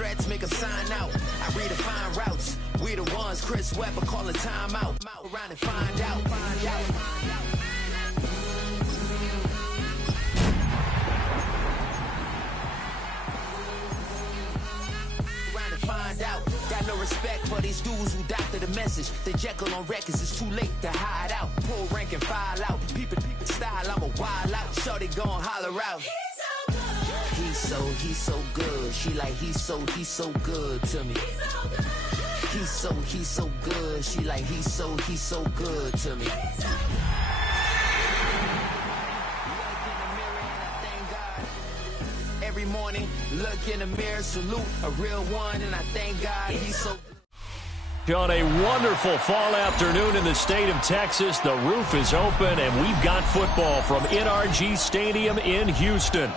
threats, make them sign out. I redefine routes. We the ones Chris Webber calling time out. Around and find out. Find out. Got no respect for these dudes who doctor the message. The Jekyll on records, it's too late to hide out. Pull rank and file out. Peep it style, I'm a wild out. Shorty gon' holler out. He's so good. She like he's so good to me. He's so good. She like he's so good to me. Every morning, look in the mirror, salute a real one, and I thank God he's so good. On a wonderful fall afternoon in the state of Texas, the roof is open, and we've got football from NRG Stadium in Houston.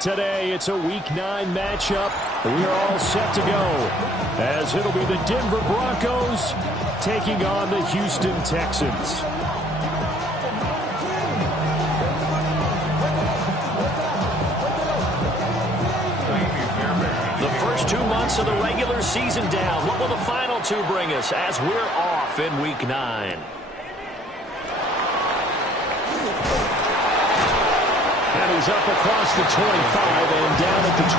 Today, it's a Week 9 matchup. We're all set to go, as it'll be the Denver Broncos taking on the Houston Texans. The first 2 months of the regular season down. What will the final 2 bring us as we're off in Week 9? And he's up across the 25 and down at the 28.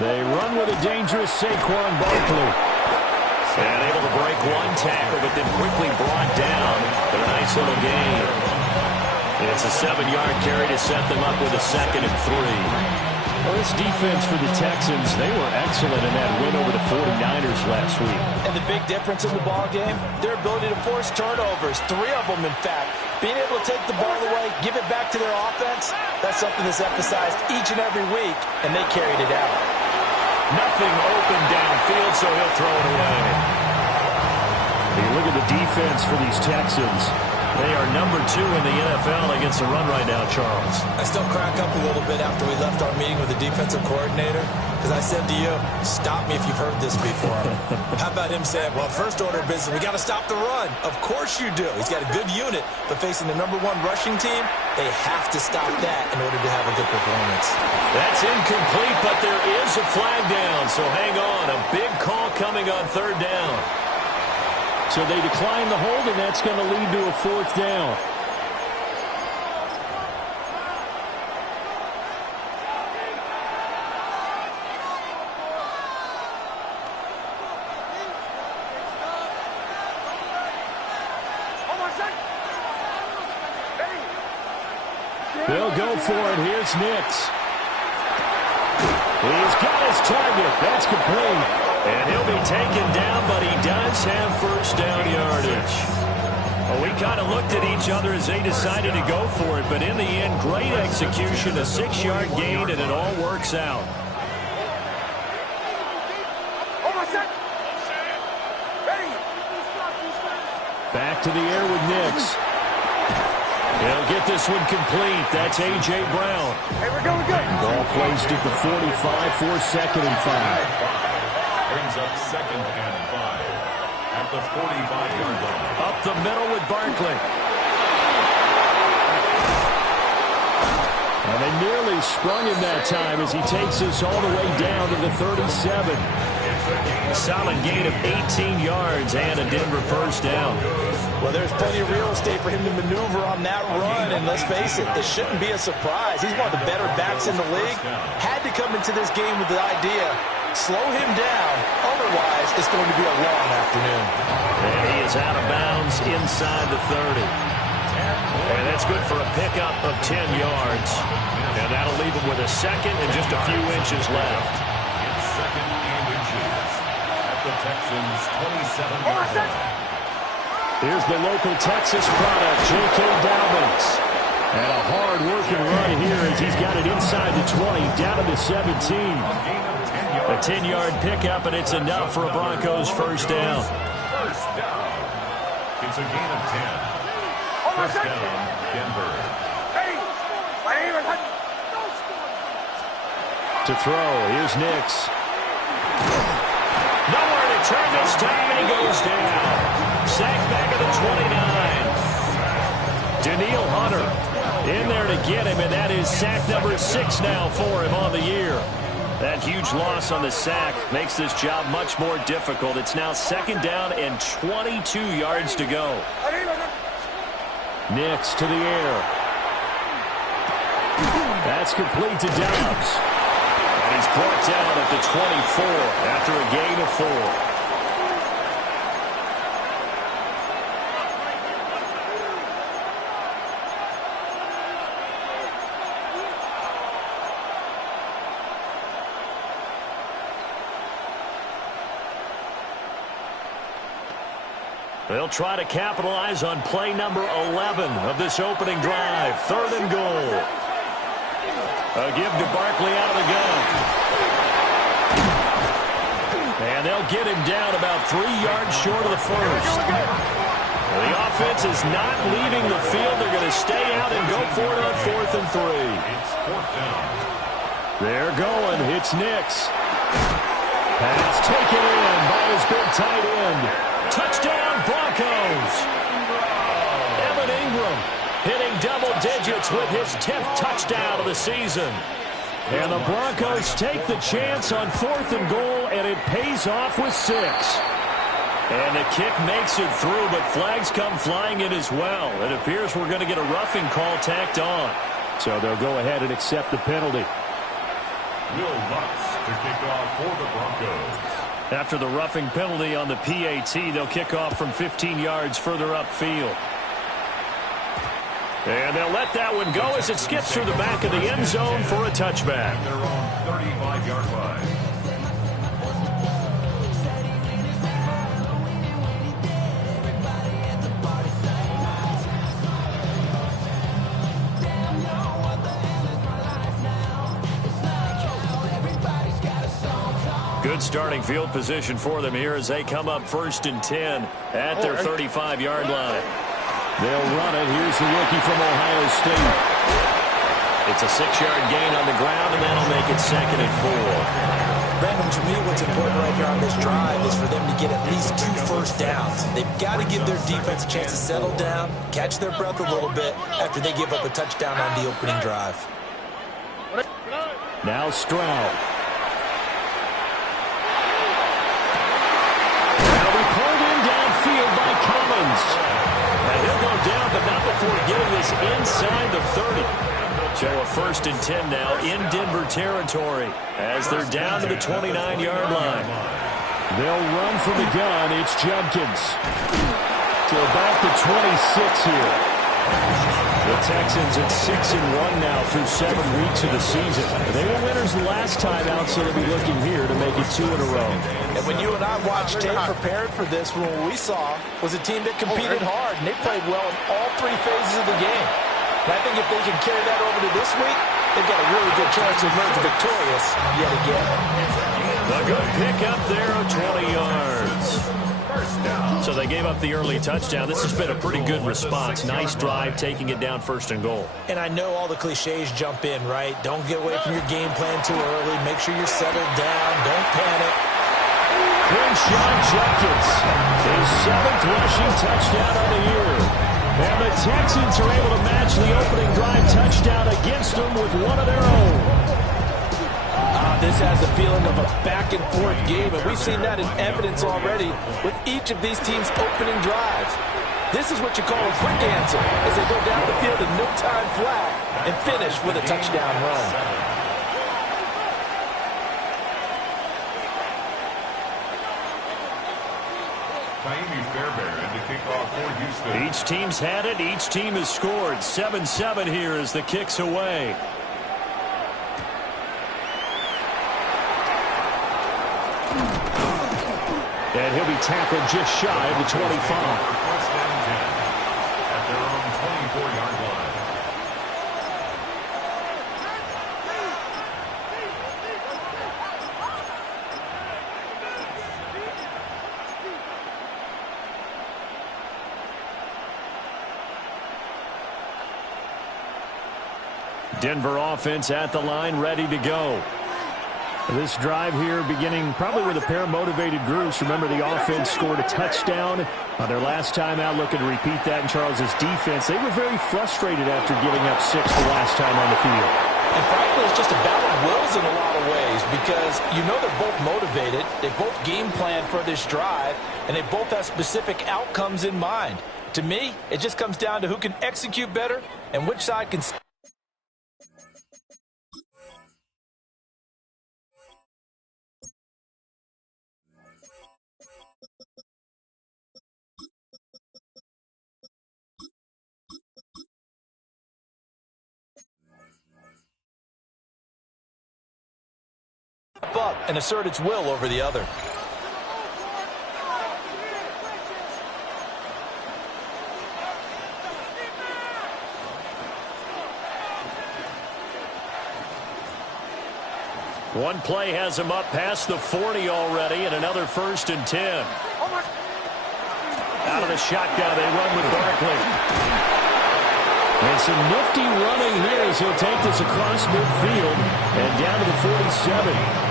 They run with a dangerous Saquon Barkley. And able to break one tackle, but then quickly brought down. But a nice little gain. It's a 7-yard carry to set them up with a 2nd and 3. Well, this defense for the Texans, they were excellent in that win over the 49ers last week. And the big difference in the ball game, their ability to force turnovers, 3 of them in fact. Being able to take the ball away, give it back to their offense, that's something that's emphasized each and every week, and they carried it out. Nothing open downfield, so he'll throw it away. You look at the defense for these Texans. They are number 2 in the NFL against the run right now, Charles. I still crack up a little bit after we left our meeting with the defensive coordinator, because I said to you, stop me if you've heard this before. How about him saying, well, first order of business, we got to stop the run. Of course you do. He's got a good unit, but facing the number 1 rushing team, they have to stop that in order to have a good performance. That's incomplete, but there is a flag down, so hang on. A big call coming on 3rd down. So they decline the hold, and that's going to lead to a 4th down. They'll go for it. Here's Nix. He's got his target. That's complete. And he'll be taken down, but he does have first down yardage. Well, we kind of looked at each other as they decided to go for it, but in the end, great execution, a 6-yard gain, and it all works out. Back to the air with Nix. He'll get this one complete. That's A.J. Brown. Hey, we're going good. Ball placed at the 45 for 2nd and 5. Brings up 2nd and 5 at the 45-yard line. Up the middle with Barkley. And they nearly sprung him that time as he takes us all the way down to the 37. A solid gain of 18 yards and a Denver first down. Well, there's plenty of real estate for him to maneuver on that run, and let's face it, it shouldn't be a surprise. He's one of the better backs in the league. Had to come into this game with the idea, slow him down, otherwise it's going to be a long afternoon. And he is out of bounds inside the 30. And that's good for a pickup of 10 yards. And that'll leave him with a 2nd and just a few inches left. It's 2nd and inches at the Texans' 27-yard line. Here's the local Texas product, J.K. Dobbins. And a hard-working run here as he's got it inside the 20, down to the 17. A 10-yard pickup, and it's enough for a Broncos first down. First down. It's a gain of 10. First down, Denver. To throw, here's Nix. Nowhere to turn this time, and he goes down. Sacked back at the 29. Danielle Hunter in there to get him, and that is sack number 6 now for him on the year. That huge loss on the sack makes this job much more difficult. It's now 2nd down and 22 yards to go. Nix to the air. That's complete to Dobbs. And he's brought down at the 24 after a gain of 4. They'll try to capitalize on play number 11 of this opening drive. 3rd and goal. A give to Barkley out of the gun. And they'll get him down about 3 yards short of the first. The offense is not leaving the field. They're going to stay out and go for it on 4th and 3. It's 4th down. They're going. It's Nix. Pass taken in by his big tight end. Touchdown, Broncos. Evan Ingram hitting double digits with his 10th touchdown of the season. And the Broncos take the chance on 4th and goal, and it pays off with 6. And the kick makes it through, but flags come flying in as well. It appears we're going to get a roughing call tacked on. So they'll go ahead and accept the penalty. Will Lutz to kick off for the Broncos. After the roughing penalty on the PAT, they'll kick off from 15 yards further upfield. And they'll let that one go as it skips through the back of the end zone for a touchback. Their own 35-yard line. Good starting field position for them here as they come up 1st and 10 at their 35-yard line. They'll run it. Here's the rookie from Ohio State. It's a 6-yard gain on the ground, and that'll make it 2nd and 4. Brandon, to me, what's important right here on this drive is for them to get at least 2 first downs. They've got to give their defense a chance to settle down, catch their breath a little bit after they give up a touchdown on the opening drive. Now Stroud. And he'll go down, but not before getting this inside the 30. So a 1st and 10 now in Denver territory as they're down to the 29-yard line. They'll run from the gun. It's Judkins. To about the 26 here. The Texans at 6-1 now through 7 weeks of the season. They were winners the last time out, so they'll be looking here to make it 2 in a row. And when you and I watched tape prepared for this, what we saw was a team that competed hard, and they played well in all 3 phases of the game. And I think if they can carry that over to this week, they've got a really good chance to emerge victorious yet again. A good pick up there of 20 yards. So they gave up the early touchdown. This has been a pretty good response. Nice drive, taking it down 1st and goal. And I know all the cliches jump in, right? Don't get away from your game plan too early. Make sure you're settled down. Don't panic. Quinshon Judkins, his 7th rushing touchdown of the year. And the Texans are able to match the opening drive touchdown against them with one of their own. This has a feeling of a back-and-forth game, and we've seen that in evidence already with each of these teams' opening drives. This is what you call a quick answer as they go down the field in no time flat and finish with a touchdown run. Miami Fairbairn to kick off for Houston. Each team's had it. Each team has scored. 7-7 here as the kick's away. And he'll be tackled just shy of the 25. First down 10 at their own 24-yard line. Denver offense at the line, ready to go. This drive here beginning probably with a pair of motivated groups. Remember, the offense scored a touchdown on their last time out, looking to repeat that in Charles's defense. They were very frustrated after giving up 6 the last time on the field. And frankly, it's just a battle of wills in a lot of ways because you know they're both motivated. They both game plan for this drive, and they both have specific outcomes in mind. To me, it just comes down to who can execute better and which side can... up and assert its will over the other. One play has him up past the 40 already, and another 1st and 10. Out of the shotgun, they run with Barkley. And some nifty running here as he'll take this across midfield and down to the 47.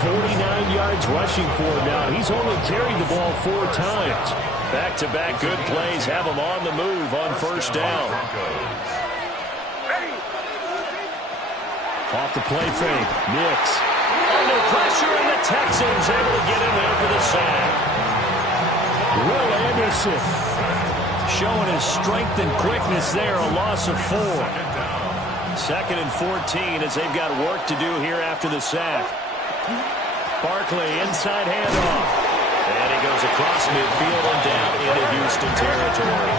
49 yards rushing for him now. He's only carried the ball 4 times. Back-to-back good plays have him on the move on 1st down. Off the play fake. Nix. Under pressure, and the Texans able to get in there for the sack. Will Anderson showing his strength and quickness there, a loss of 4. 2nd and 14 as they've got work to do here after the sack. Barkley, inside handoff. And he goes across midfield and down into Houston territory.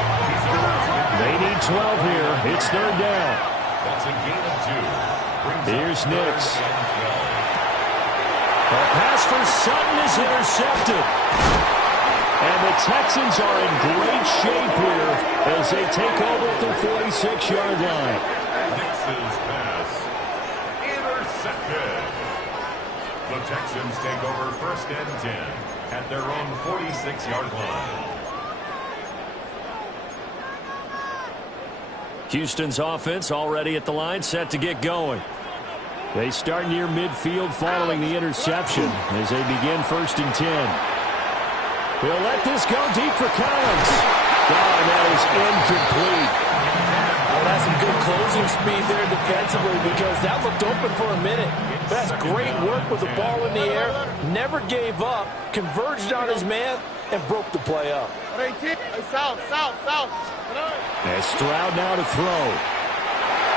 They need 12 here. It's 3rd down. That's a gain of 2. Here's Nix. A pass for Sutton is intercepted. And the Texans are in great shape here as they take over at the 46-yard line. Nix's pass intercepted. The Texans take over 1st and 10 at their own 46-yard line. Houston's offense already at the line, set to get going. They start near midfield following the interception as they begin 1st and 10. He'll let this go deep for Collins. And that is incomplete. Well, that's some good closing speed there defensively because that looked open for a minute. That's great work with the ball in the air. Never gave up, converged on his man, and broke the play up. South. As Stroud now to throw.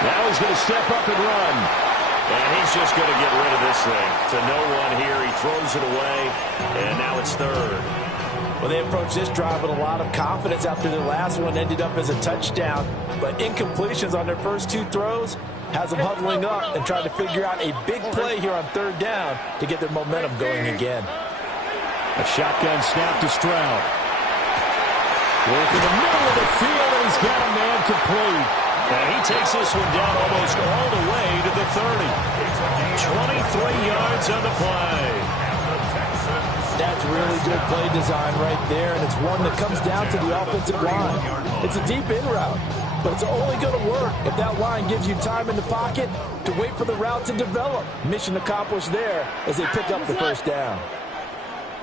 Now he's going to step up and run. And he's just going to get rid of this thing. To no one here. He throws it away, and now it's 3rd. Well, they approached this drive with a lot of confidence after their last one ended up as a touchdown. But incompletions on their first 2 throws has them huddling up and trying to figure out a big play here on 3rd down to get their momentum going again. A shotgun snap to Stroud. Work in the middle of the field, and he's got a man complete. And he takes this one down almost all the way to the 30. 23 yards on the play. That's really good play design right there, and it's one that comes down to the offensive line. It's a deep in route, but it's only going to work if that line gives you time in the pocket to wait for the route to develop. Mission accomplished there as they pick up the 1st down.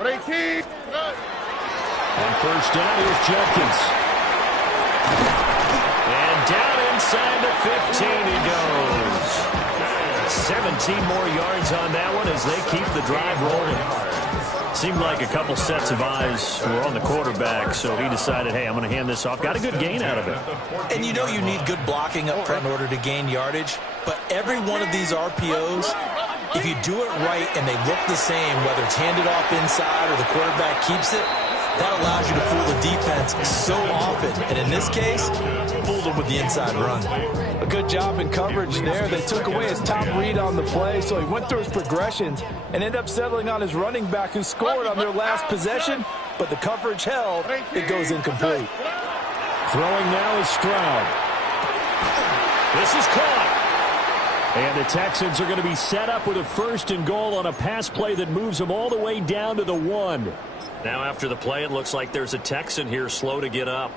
On 1st down, here's Jenkins. And down inside the 15 he goes. 17 more yards on that one as they keep the drive rolling. Seemed like a couple sets of eyes were on the quarterback, so he decided, hey, I'm going to hand this off. Got a good gain out of it. And you know you need good blocking up front in order to gain yardage, but every one of these RPOs, if you do it right and they look the same, whether it's handed off inside or the quarterback keeps it, that allows you to fool the defense so often. And in this case, fooled them with the inside run. A good job in coverage there. They took away his top read on the play, so he went through his progressions and ended up settling on his running back who scored on their last possession, but the coverage held. It goes incomplete. Throwing now is Stroud. This is caught. And the Texans are going to be set up with a 1st and goal on a pass play that moves them all the way down to the 1. Now after the play, it looks like there's a Texan here slow to get up.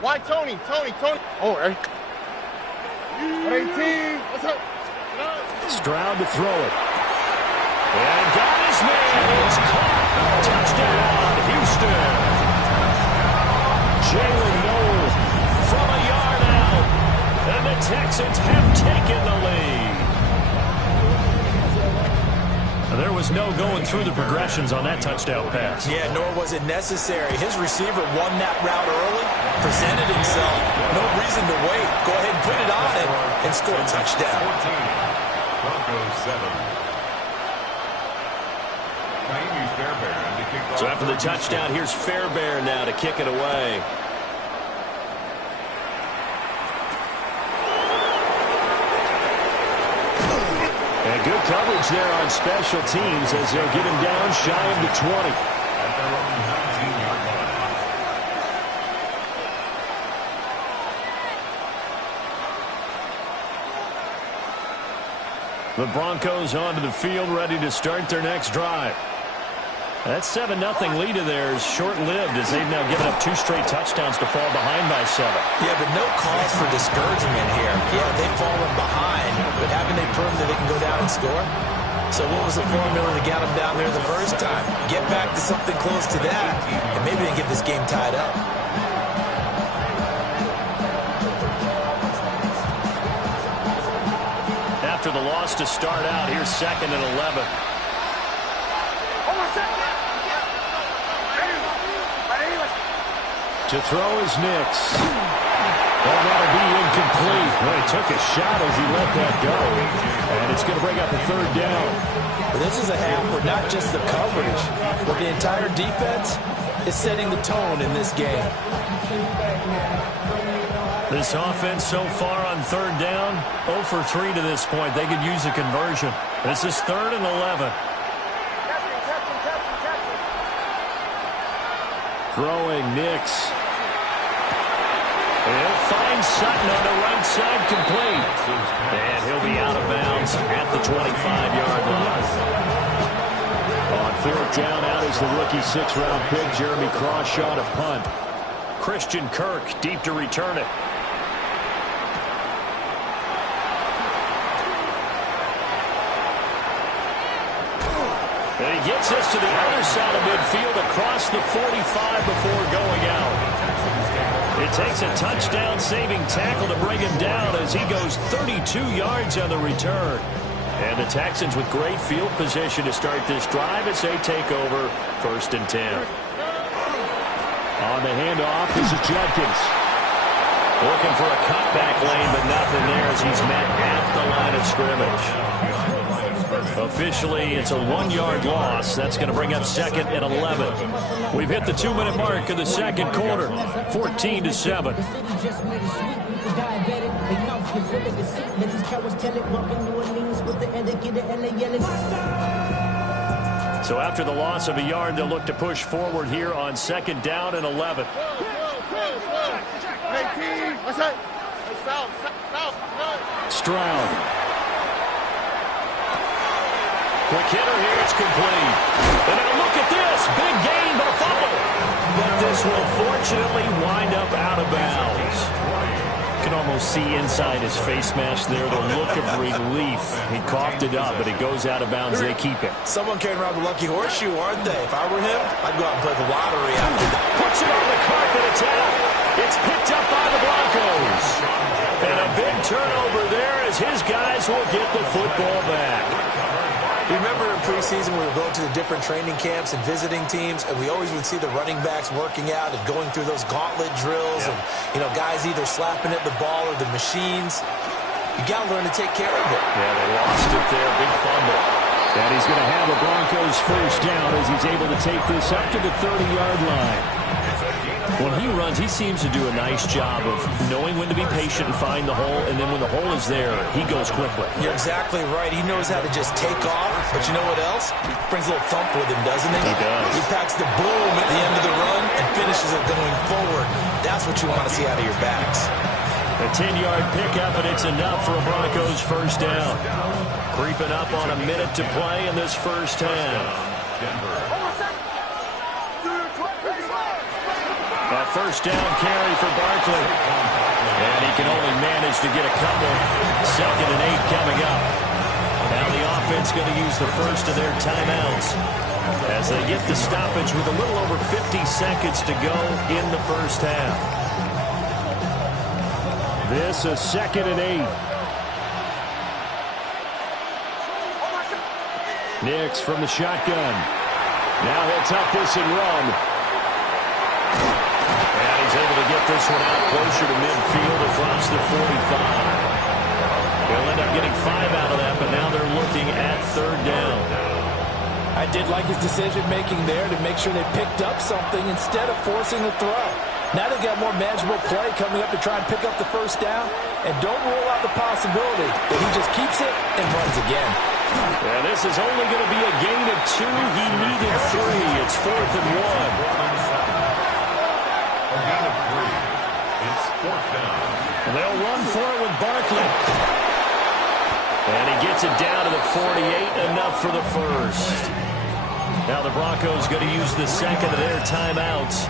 Why Tony? Oh, right. 18. What's up? Stroud to throw it. And got his man. It's caught. Touchdown, Houston. Jalen Noel from a yard out. And the Texans have taken the lead. There was no going through the progressions on that touchdown pass. Yeah, nor was it necessary. His receiver won that route early, presented himself. No reason to wait. Go ahead and put it on it and score a touchdown. 14, Broncos 7. Naimi Fairbairn to kick off. So after the touchdown, here's Fairbairn now to kick it away. And good coverage there on special teams as they'll get him down shy of the 20. At their own 19-yard line. The Broncos onto the field, ready to start their next drive. That 7-0 lead of theirs short-lived as they've now given up 2 straight touchdowns to fall behind by 7. Yeah, but no cause for discouragement here. Yeah, they've fallen behind, but haven't they proven that they can go down and score? So what was the formula that got them down there the first time? Get back to something close to that, and maybe they can get this game tied up. After the loss to start out, here's 2nd and 11. To throw is Nix. Oh, that'll be incomplete. Well, he took a shot as he let that go. And it's going to bring up a 3rd down. But this is a half where not just the coverage, but the entire defense is setting the tone in this game. This offense so far on 3rd down, 0 for 3 to this point. They could use a conversion. This is 3rd and 11. Throwing Nix. He'll find Sutton on the right side, complete. And he'll be out of bounds at the 25-yard line. On 4th down, out is the rookie 6th-round pick, Jeremy Crawshaw, to punt. Christian Kirk deep to return it. And he gets us to the other side of midfield across the 45 before going out. It takes a touchdown-saving tackle to bring him down as he goes 32 yards on the return. And the Texans with great field position to start this drive as they take over 1st and 10. On the handoff, this is Judkins. Looking for a cutback lane, but nothing there as he's met at the line of scrimmage. Officially, it's a 1-yard loss. That's going to bring up 2nd and 11. We've hit the 2-minute mark of the 2nd quarter, 14-7. So after the loss of a yard, they'll look to push forward here on 2nd down and 11. Stroud. Quick hitter here, it's complete. And now look at this, big gain, but a fumble. But this will fortunately wind up out of bounds. You can almost see inside his face mask there the look of relief. He coughed it up, but it goes out of bounds. They keep it. Someone carrying around the lucky horseshoe, aren't they? If I were him, I'd go out and play the lottery after that. Puts it on the carpet, it's out. It's picked up by the Broncos. And a big turnover there as his guys will get the football back. You remember in preseason we were going to the different training camps and visiting teams, and we always would see the running backs working out and going through those gauntlet drills, and guys either slapping at the ball or the machines. You got to learn to take care of it. Yeah, they lost it there. Big fumble. And he's going to have the Broncos 1st down as he's able to take this up to the 30-yard line. When he runs, he seems to do a nice job of knowing when to be patient and find the hole, and then when the hole is there, he goes quickly. You're exactly right. He knows how to just take off, but you know what else? Brings a little thump with him, doesn't he? He does. He packs the boom at the end of the run and finishes it going forward. That's what you want to see out of your backs. A 10-yard pickup, and it's enough for a Broncos 1st down. Creeping up on a minute to play in this first half. That 1st down carry for Barkley. And he can only manage to get a couple. 2nd and 8 coming up. Now the offense going to use the first of their timeouts as they get the stoppage with a little over 50 seconds to go in the first half. This is 2nd and 8. Nix from the shotgun. Now he'll tuck this and run. And he's able to get this one out closer to midfield across the 45. They'll end up getting 5 out of that, but now they're looking at 3rd down. I did like his decision-making there to make sure they picked up something instead of forcing the throw. Now they've got more manageable play coming up to try and pick up the 1st down. And don't rule out the possibility that he just keeps it and runs again. Yeah, this is only going to be a gain of 2. He needed 3. It's 4th and 1. A gain of 3. It's 4th down. And they'll run for it with Barkley. And he gets it down to the 48, enough for the first. Now the Broncos going to use the 2nd of their timeouts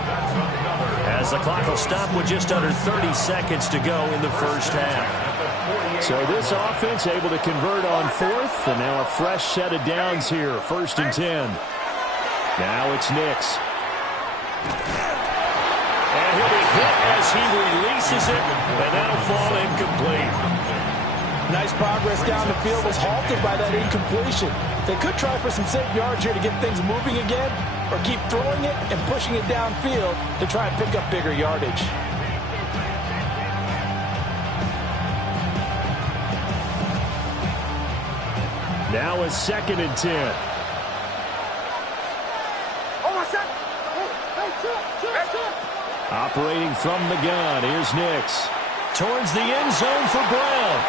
as the clock will stop with just under 30 seconds to go in the first half. So this offense able to convert on 4th, and now a fresh set of downs here, 1st and 10. Now it's Nix. And he'll be hit as he releases it, and that'll fall incomplete. Nice progress down the field, was halted by that incompletion. They could try for some safe yards here to get things moving again, or keep throwing it and pushing it downfield to try and pick up bigger yardage. Now it's 2nd and 10. Operating from the gun, here's Nix. Towards the end zone for Brown.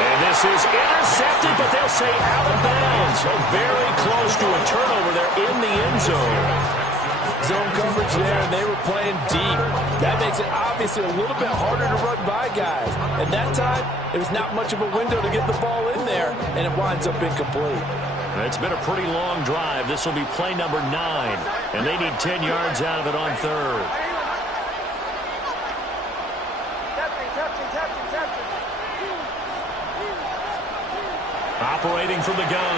And this is intercepted, but they'll say out of bounds. So very close to a turnover there in the end zone. Zone coverage there, and they were playing deep. That makes it obviously a little bit harder to run by guys. At that time, there was not much of a window to get the ball in there, and it winds up incomplete. It's been a pretty long drive. This will be play number 9, and they need 10 yards out of it on 3rd. Operating from the gun,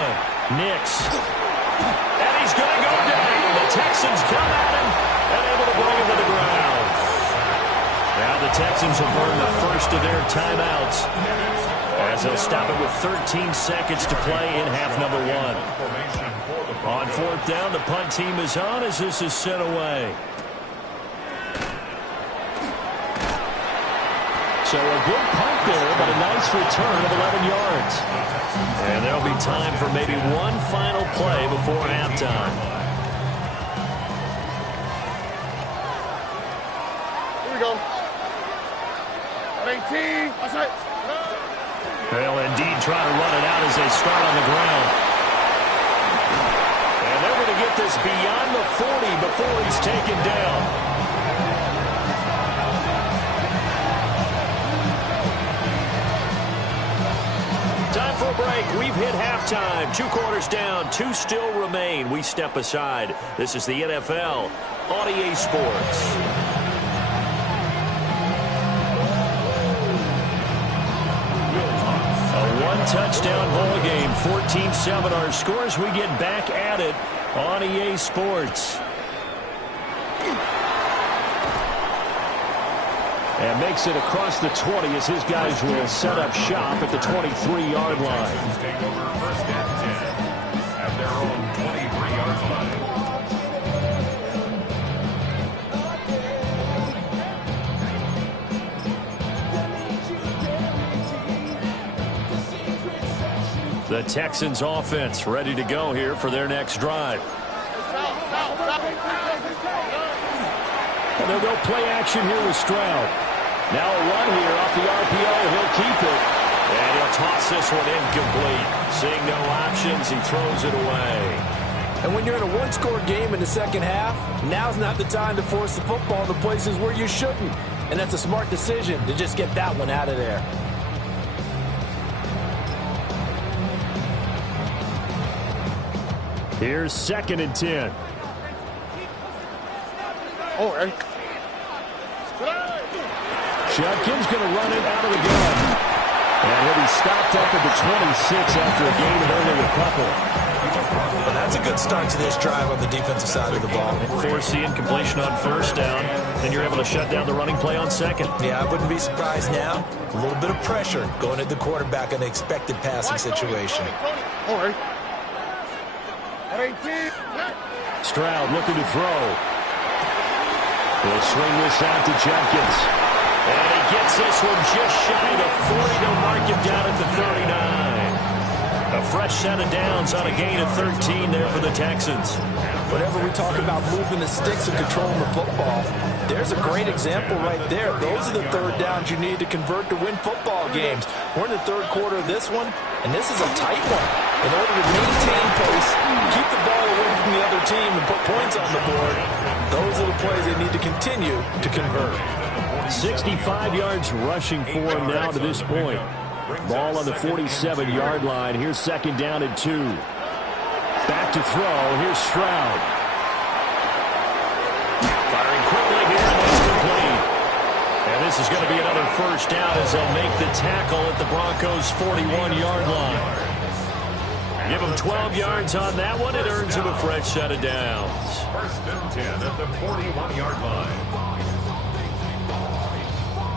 Nix. And he's going to go down. The Texans come at him and able to bring him to the ground. Now the Texans will burn the first of their timeouts as they'll stop it with 13 seconds to play in half number 1. On 4th down, the punt team is on as this is sent away. So a good punt there, but a nice return of 11 yards. And there'll be time for maybe one final play before halftime. Here we go. 18. That's it. They'll indeed try to run it out as they start on the ground. And they're going to get this beyond the 40 before he's taken down. Time for a break. We've hit halftime. 2 quarters down. 2 still remain. We step aside. This is the NFL on EA Sports. A 1-touchdown ball game. 14-7 our scores. We get back at it on EA Sports. And makes it across the 20 as his guys will set up shop at the 23-yard line. Take over 1st and 10 at their own 23-yard line. The Texans offense ready to go here for their next drive. And they'll go play action here with Stroud. Now a run here off the RPO. He'll keep it. And he'll toss this one incomplete. Seeing no options, he throws it away. And when you're in a 1-score game in the second half, now's not the time to force the football to places where you shouldn't. And that's a smart decision to just get that one out of there. Here's 2nd and 10. Oh, hey. Judkins going to run it out of the gun. And he'll be stopped up at the 26 after a gain of only a couple. Well, that's a good start to this drive on the defensive side of the ball. Force the incompletion on first down. Then you're able to shut down the running play on second. Yeah, I wouldn't be surprised now. A little bit of pressure going at the quarterback in the expected passing situation. All right. Stroud looking to throw. He'll swing this out to Jenkins. And he gets this one just shy of 40 to mark him down at the 39. A fresh set of downs on a gain of 13 there for the Texans. Whenever we talk about moving the sticks and controlling the football, there's a great example right there. Those are the third downs you need to convert to win football games. We're in the third quarter of this one, and this is a tight one. In order to maintain pace, keep the ball away from the other team, and put points on the board, those are the plays they need to continue to convert. 65 yards rushing for him now to this point. Ball on the 47-yard line. Here's second down and 2. Back to throw. Here's Stroud. Firing quickly here, and that's complete. And this is going to be another first down as they'll make the tackle at the Broncos' 41-yard line. Give him 12 yards on that one. It earns him a fresh set of downs. First and 10 at the 41-yard line.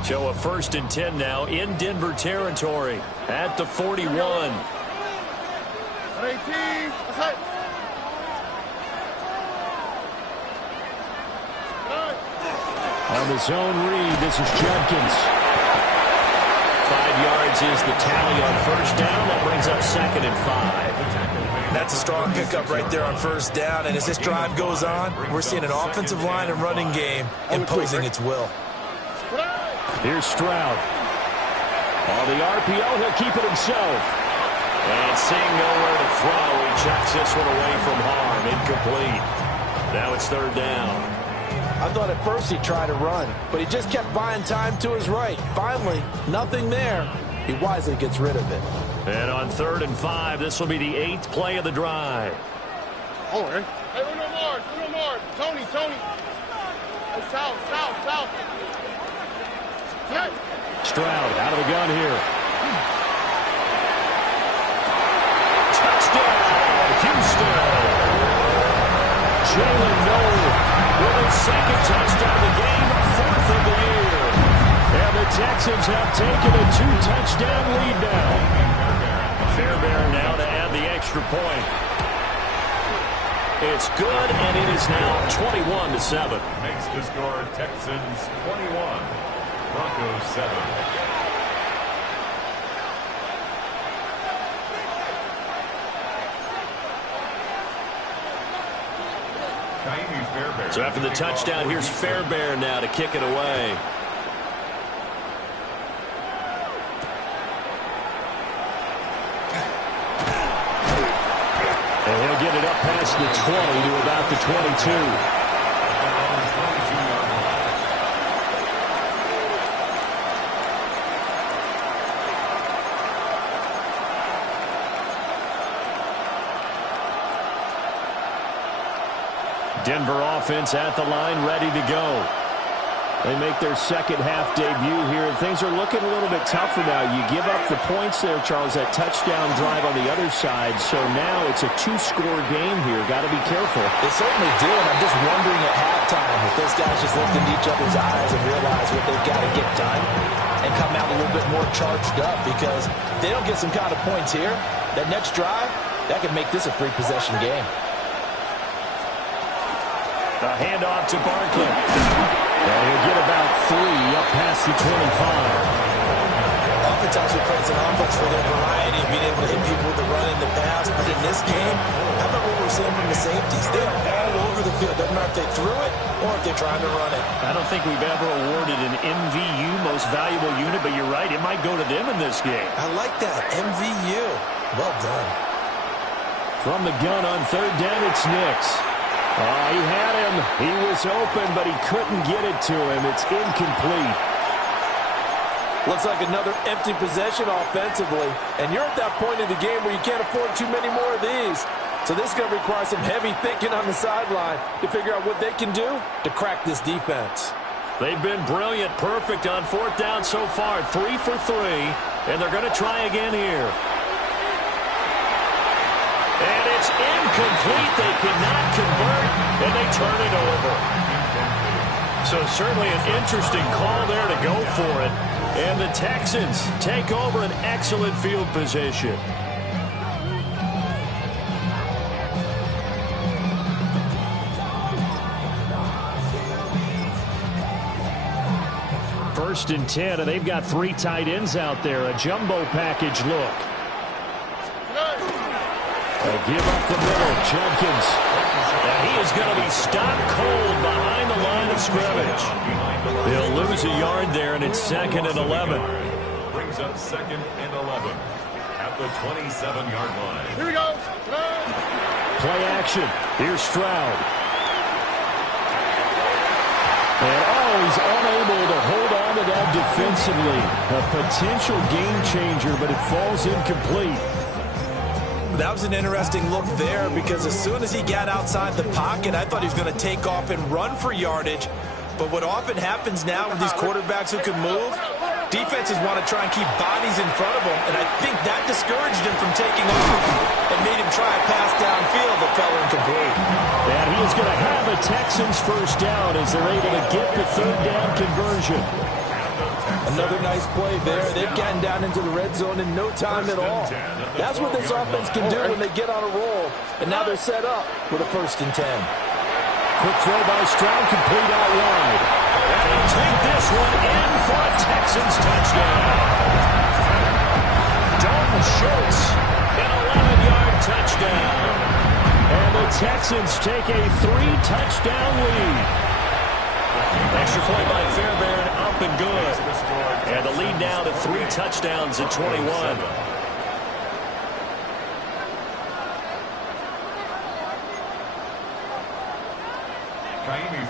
So a first and 10 now in Denver territory at the 41. On the zone read, this is Jenkins. 5 yards is the tally on first down. That brings up second and 5. That's a strong pickup right there on first down. And as this drive goes on, we're seeing an offensive line and running game imposing its will. Here's Stroud. On the RPO, he'll keep it himself. And seeing nowhere to throw, he checks this one away from harm. Incomplete. Now it's third down. I thought at first he'd try to run, but he just kept buying time to his right. Finally, nothing there. He wisely gets rid of it. And on third and 5, this will be the 8th play of the drive. All right. Hey, no more. Tony. Hey, south. Yeah. Stroud out of the gun here. Touchdown, Houston. Jalen Noel With his second touchdown of the game, 4th of the year. And the Texans have taken a 2-touchdown lead now. Fairbairn now to add the extra point. It's good, and it is now 21-7. Makes the score Texans 21, Broncos 7. So after the touchdown, here's Fairbairn now to kick it away. And he'll get it up past the 20 to about the 22. Denver offense at the line, ready to go. They make their second half debut here, and things are looking a little bit tougher now. You give up the points there, Charles, that touchdown drive on the other side. So now it's a 2-score game here. Got to be careful. They certainly do, and I'm just wondering at halftime if those guys just looked into each other's eyes and realize what they've got to get done and come out a little bit more charged up, because if they don't get some kind of points here, that next drive, that could make this a 3-possession game. A handoff to Barkley. And he'll get about 3 up past the 25. Oftentimes we praise an offense for their variety of being able to hit people with the run and the pass. But in this game, how about what we're seeing from the safeties? They're all over the field. Doesn't matter if they threw it or if they're trying to run it. I don't think we've ever awarded an MVU, most valuable unit, but you're right, it might go to them in this game. I like that. MVU. Well done. From the gun on third down, it's Nix. He had him. He was open, but he couldn't get it to him. It's incomplete. Looks like another empty possession offensively. And you're at that point in the game where you can't afford too many more of these. So this is going to require some heavy thinking on the sideline to figure out what they can do to crack this defense. They've been brilliant, perfect on fourth down so far. 3 for 3. And they're going to try again here. And it's incomplete. They cannot convert, and they turn it over. So certainly an interesting call there to go for it. And the Texans take over an excellent field position. First and 10, and they've got 3 tight ends out there. A jumbo package look. They give up the middle. Jenkins. And he is going to be stopped cold behind the line of scrimmage. They'll lose a yard there, and it's 2nd and 11. Brings up 2nd and 11 at the 27-yard line. Here we go. Play action. Here's Stroud. And he's unable to hold on to that defensively. A potential game changer, but it falls incomplete. That was an interesting look there because as soon as he got outside the pocket, I thought he was going to take off and run for yardage. But what often happens now with these quarterbacks who can move, defenses want to try and keep bodies in front of them, and I think that discouraged him from taking off and made him try a pass downfield that fell incomplete. And he is going to have a Texans first down as they're able to get the 3rd down conversion. Another nice play there. They've gotten down into the red zone in no time at all. That's what this offense can do when they get on a roll. And now they're set up with a 1st and 10. Quick throw by Stroud, complete out wide. And he'll take this one in for a Texans touchdown. Dalton Schultz, an 11-yard touchdown. And the Texans take a 3-touchdown lead. Extra point by Fairbairn, up and good. And the lead now to 3 touchdowns at 21.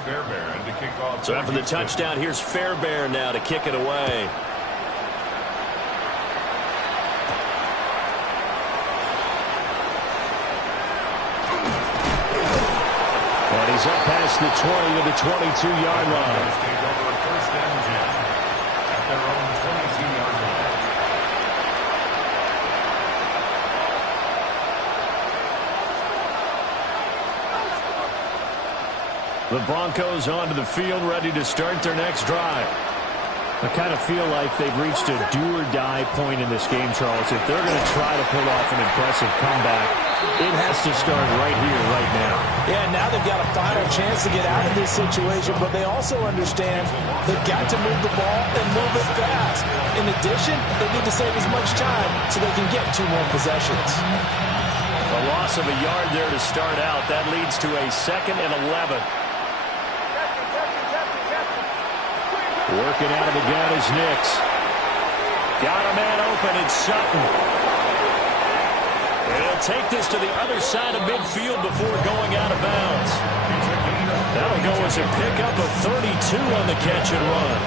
Fairbairn to kick off. So after the touchdown, here's Fairbairn now to kick it away. And he's up past the 20 to the 22-yard line. Take over 1st and 10 at their own 22-yard line. The Broncos onto the field, ready to start their next drive. I kind of feel like they've reached a do-or-die point in this game, Charles. If they're going to try to pull off an impressive comeback, it has to start right here, right now. Yeah, now they've got a final chance to get out of this situation, but they also understand they've got to move the ball and move it fast. In addition, they need to save as much time so they can get 2 more possessions. A loss of a yard there to start out. That leads to a 2nd and 11. Working out of the gun is Nix. Got a man open, it's Sutton. And he'll take this to the other side of midfield before going out of bounds. That'll go as a pickup of 32 on the catch and run.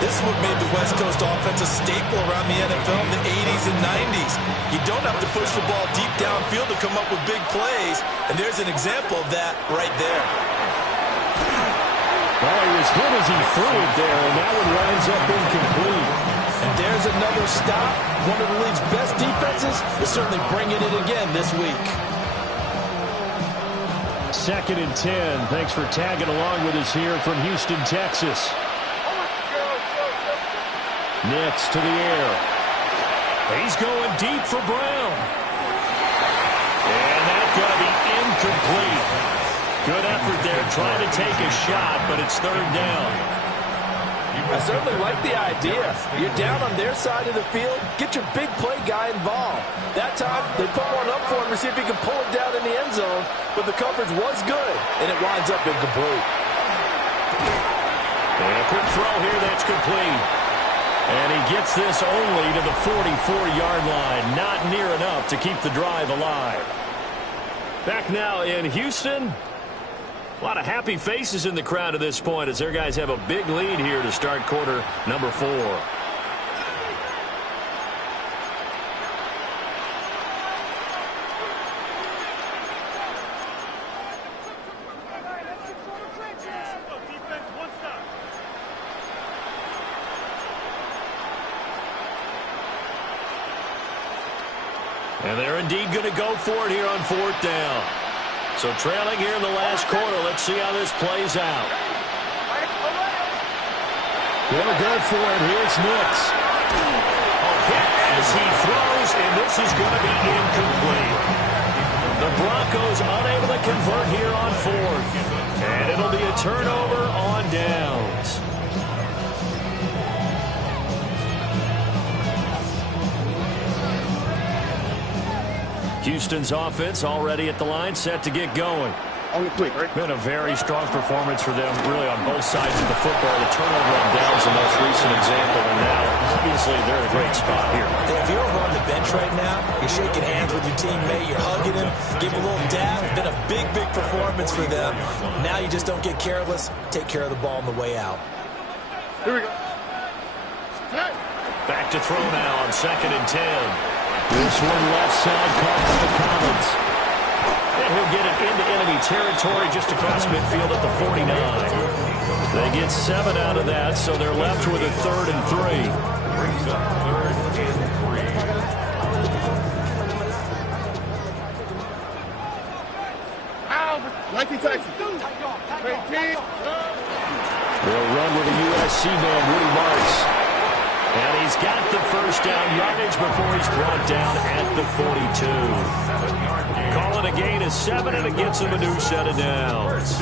This is what made the West Coast offense a staple around the NFL in the 80s and 90s. You don't have to push the ball deep downfield to come up with big plays, and there's an example of that right there. Well, he was good as he threw it there, and that one winds up incomplete. And there's another stop. One of the league's best defenses is certainly bringing it again this week. 2nd and 10. Thanks for tagging along with us here from Houston, Texas. Nix to the air. He's going deep for Brown. And that's going to be incomplete. Good effort there, trying to take a shot, but it's 3rd down. I certainly like the idea. You're down on their side of the field. Get your big play guy involved. That time, they put one up for him to see if he can pull it down in the end zone, but the coverage was good, and it winds up incomplete. And a quick throw here that's complete. And he gets this only to the 44-yard line. Not near enough to keep the drive alive. Back now in Houston. A lot of happy faces in the crowd at this point as their guys have a big lead here to start quarter number 4. And they're indeed going to go for it here on 4th down. So trailing here in the last quarter. Let's see how this plays out. They'll go for it. Here's Nix. As he throws, and this is going to be incomplete. The Broncos unable to convert here on 4th. And it'll be a turnover on downs. Houston's offense already at the line, set to get going. Only quick, right? Been a very strong performance for them, really, on both sides of the football. The turnover on downs, the most recent example, and now, obviously, they're in a great spot here. If you're over on the bench right now, you're shaking hands with your teammate, you're hugging him, give him a little dab. Been a big, big performance for them. Now you just don't get careless. Take care of the ball on the way out. Here we go. Back to throw now on 2nd and 10. This one left side caught by the Collins. And he'll get it into enemy territory just across midfield at the 49. They get 7 out of that, so they're left with a 3rd and 3. Brings up 3rd and 3. Ow! 19 Texas. 18. They'll run with a USC man, Woody Marks. And he's got the first down yardage before he's brought down at the 42. Call it a gain of 7, and it gets him a new set of downs.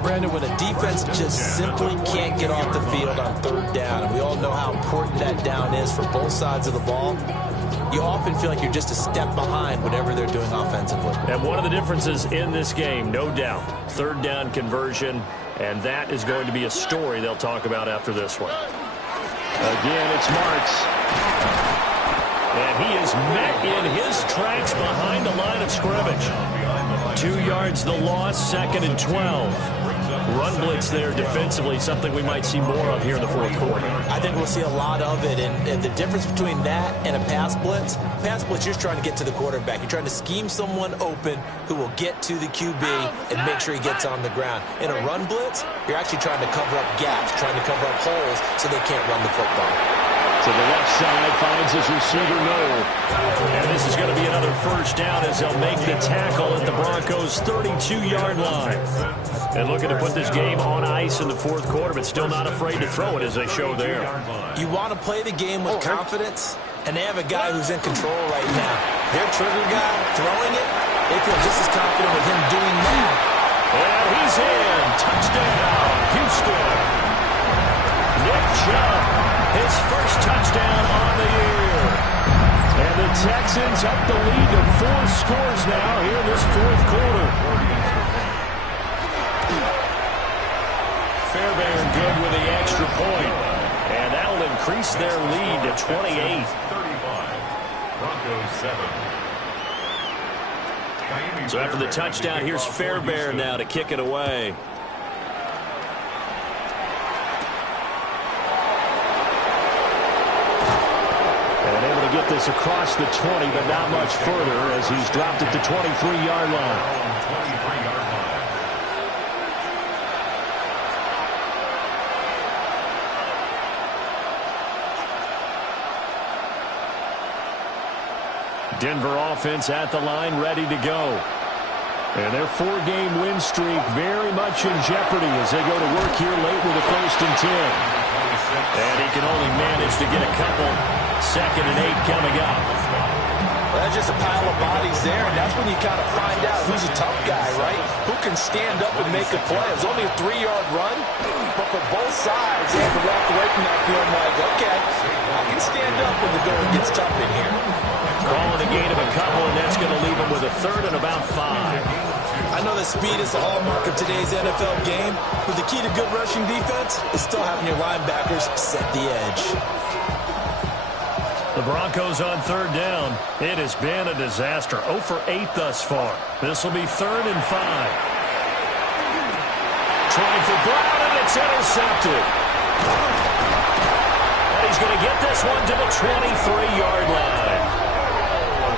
Brandon, when a defense just simply can't get off the field on 3rd down, and we all know how important that down is for both sides of the ball, you often feel like you're just a step behind whatever they're doing offensively. And one of the differences in this game, no doubt, 3rd down conversion, and that is going to be a story they'll talk about after this one. Again, it's Marks. And he is met in his tracks behind the line of scrimmage. 2 yards the loss, 2nd and 12. Run blitz there defensively, something we might see more of here in the 4th quarter. I think we'll see a lot of it, and the difference between that and a pass blitz, you're just trying to get to the quarterback. You're trying to scheme someone open who will get to the QB and make sure he gets on the ground. In a run blitz, you're actually trying to cover up gaps, trying to cover up holes so they can't run the football. To the left side, finds his receiver, Noel. And this is going to be another first down as they'll make the tackle at the Broncos' 32-yard line. And looking to put this game on ice in the 4th quarter, but still not afraid to throw it as they show there. You want to play the game with confidence, and they have a guy who's in control right now. Their trigger guy throwing it, they feel just as confident with him doing that. And he's in. Touchdown, Houston. Nick Chubb, his first touchdown on the year. And the Texans up the lead to 4 scores now here in this 4th quarter. Fairbairn good with the extra point. And that'll increase their lead to 28. 35. Broncos 7. So after the touchdown, here's Fairbairn now to kick it away. And able to get this across the 20, but not much further as he's dropped at the 23-yard line. 23-yard line. Denver offense at the line, ready to go. And their 4-game win streak very much in jeopardy as they go to work here late with a 1st and 10. And he can only manage to get a couple. 2nd and 8 coming up. Well, that's just a pile of bodies there, and that's when you kind of find out who's a tough guy, right? Who can stand up and make a play. It was only a 3-yard run, but for both sides, they have to walk away from that feeling like, okay, I can stand up when the going gets tough in here. Calling a gain of a couple, and that's going to leave him with a 3rd and about 5. I know that speed is the hallmark of today's NFL game, but the key to good rushing defense is still having your linebackers set the edge. The Broncos on 3rd down. It has been a disaster. 0 for 8 thus far. This will be 3rd and 5. Trying for Brown, and it's intercepted. And he's going to get this one to the 23-yard line.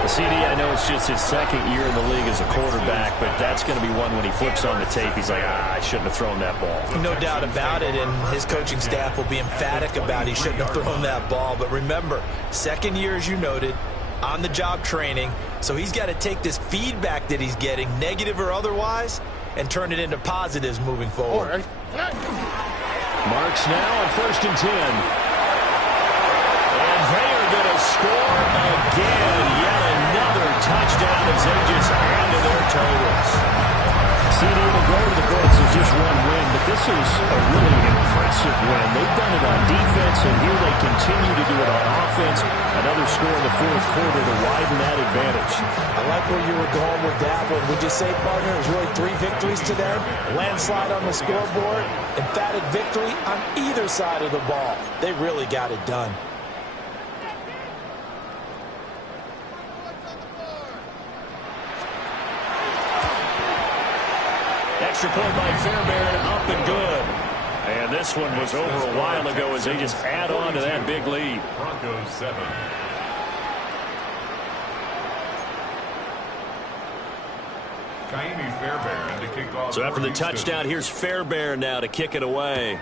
CD, I know it's just his 2nd year in the league as a quarterback, but that's going to be one when he flips on the tape. He's like, I shouldn't have thrown that ball. No doubt about it, and his coaching staff will be emphatic about he shouldn't have thrown that ball. But remember, 2nd year, as you noted, on-the-job training, so he's got to take this feedback that he's getting, negative or otherwise, and turn it into positives moving forward. Marks now on 1st and 10. And they are going to score again. Yet another touchdown as they just add to their totals. CD will go to the books as just one win, but this is a really impressive win. They've done it on defense, and here they continue to do it on offense. Another score in the 4th quarter to widen that advantage. I like where you were going with that one. Would you say, partner, it was really 3 victories today? Landslide on the scoreboard, emphatic victory on either side of the ball. They really got it done. Extra point by Fairbairn, up and good. And this one was over a while ago as they just add on to that big lead. Broncos 7. Kaimi Fairbairn to kick off. So after the Houston. touchdown, here's Fairbairn now to kick it away.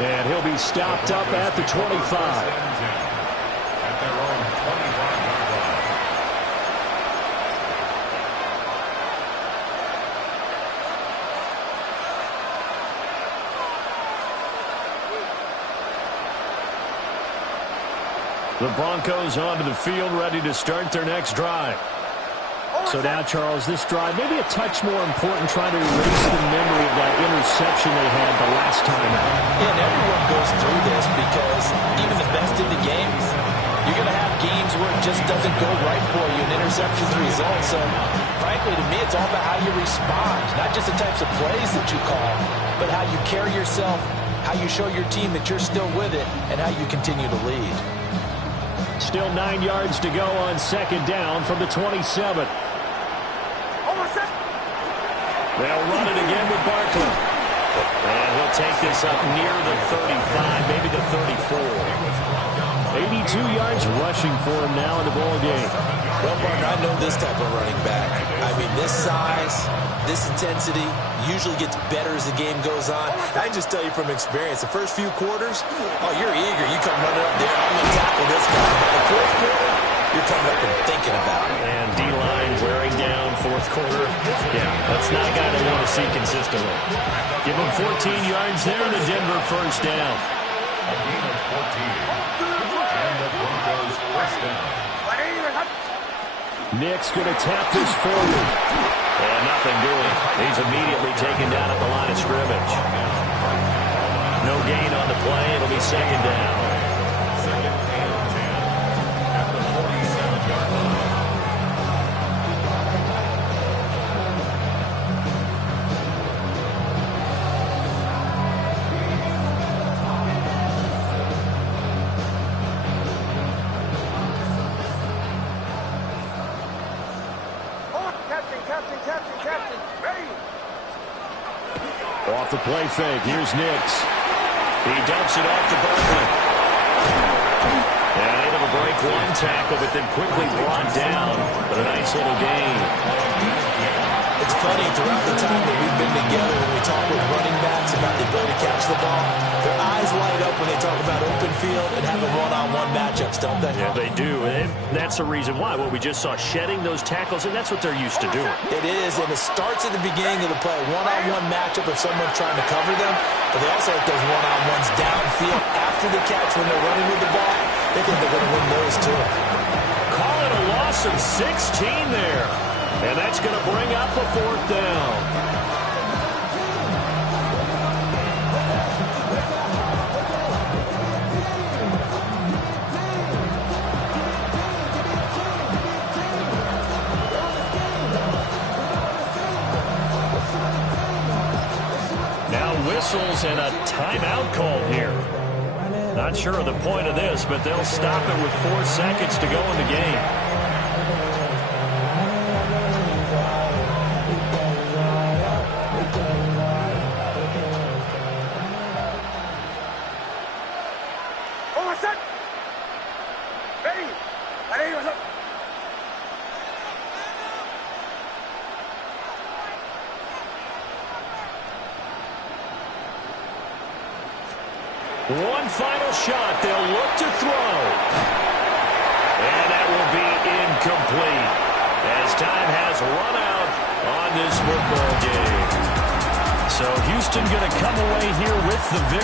And he'll be stopped up at the 25. At their own 25-yard line. The Broncos onto the field, ready to start their next drive. So now, Charles, this drive maybe a touch more important, trying to erase the memory of that interception they had the last time out. Yeah, and everyone goes through this because even the best in the game, you're going to have games where it just doesn't go right for you, and interceptions result. So, frankly, to me, it's all about how you respond, not just the types of plays that you call, but how you carry yourself, how you show your team that you're still with it, and how you continue to lead. Still 9 yards to go on 2nd down from the 27. They'll run it again with Barkley. And he'll take this up near the 35, maybe the 34. 82 yards rushing for him now in the ball game. Well, Parker, I know this type of running back. I mean, this size, this intensity usually gets better as the game goes on. I can just tell you from experience, the first few quarters, oh, you're eager. You come running up there, I'm going to tackle this guy. The 4th quarter, you're coming up and thinking about it. And D-line wearing down 4th quarter. Yeah, that's not a guy they want to see consistently. Give him 14 yards there and a Denver 1st down. A gain of 14. And the Broncos 1st down. Nick's going to tap this forward. And nothing doing. He's immediately taken down at the line of scrimmage. No gain on the play. It'll be 2nd down. 2nd and 10 at the 47-yard line. Off the play fake. Here's Nix. He dumps it off to Barkley. And able to break one tackle, but then quickly brought down. But a nice little gain. It's funny, throughout the time that we've been together, when we talk with running backs about the ability to catch the ball, their eyes light up when they talk about open field and having one-on-one matchups, don't they? Yeah, they do. And that's the reason why. What we just saw, shedding those tackles, and that's what they're used to doing. It is, and it starts at the beginning of the play. One-on-one matchup if someone's trying to cover them, but they also have those one-on-ones downfield after the catch when they're running with the ball. They think they're going to win those too. Call it a loss of 16 there. And that's going to bring up a 4th down. Now whistles and a timeout call here. Not sure of the point of this, but they'll stop it with 4 seconds to go in the game. One final shot. They'll look to throw. And that will be incomplete as time has run out on this football game. So Houston going to come away here with the victory.